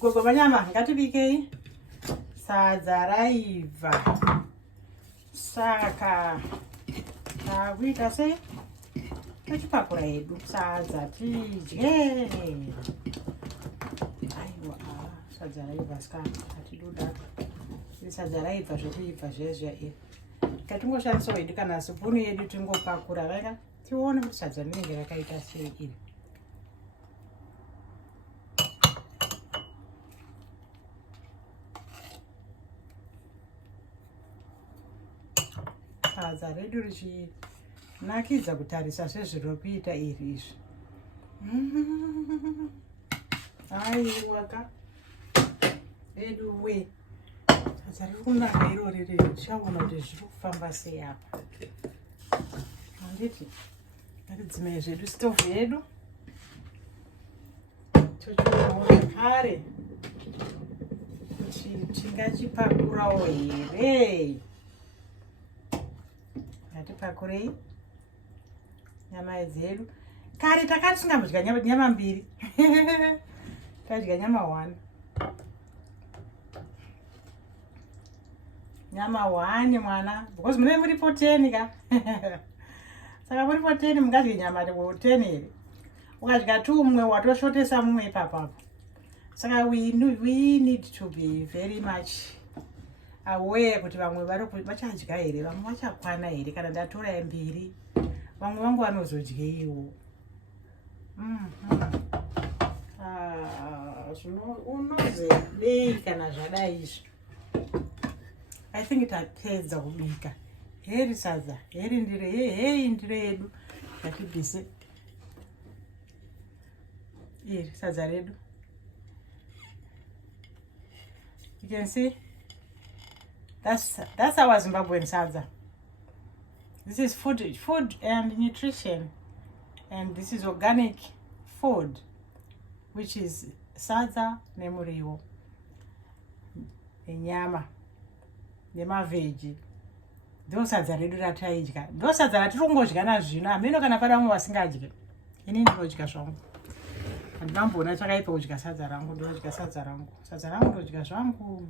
Gogo vanyama ngatibikei sadza raibva. Saka takuita sei? Tochipakura hedu sadza tidye. Aiwa, sadza raibva ska atidoda. Sadza raibva zvekuibva zvezve iri. Katingoshandisa hedu kana sipunu yedu tingopakura raka tione kuti sadza rinenge rakaita sei iri. Sadza redu richinakidza kutarisa sezviri kuita iri izvi. Aiwa ka edu we sadza riri kunaka irori riri. Tichaona kuti zviri kufamba sei apa. Handiti ngatidzimei zvedu sitovhu yedu tochionawo zvakare kuti tingachipakurawo here. Ngatipakurei nyama dzedu. Kare takati tisingambodya nyama mbiri. Tadya nyama 1. Nyama 1 mwana. Because mune muripo 10 ka. Saka muripo 10 mungadye nyama 10 here. Ukadya 2 mumwe watoshotesa mumwe ipapo. Saka we need to be very much aware kuti vamwe vachadya here, vamwe vachakwana here. Kana ndatora 2 vamwe vangu vanozodyewo. Unozodei kana zvadai izvi. I think tapedza kubika. Heri sadza, heri ndiro yedu yatibvise. Iri sadza redu. You can see that's our Zimbabwean sadza. This is food and nutrition, and this is organic food, which is sadza nemuriwo, nenyama, nemaveji. Ndo sadza redu rataidya. Ndo sadza ratirongodya nazvino. Ameno kana pada vamwe vasingadyi. Ini ndinodya zvangu. Handingamboona chakaipa kudya sadza rangu. Ndinodya sadza rangu. Sadza rangu ndodya zvangu.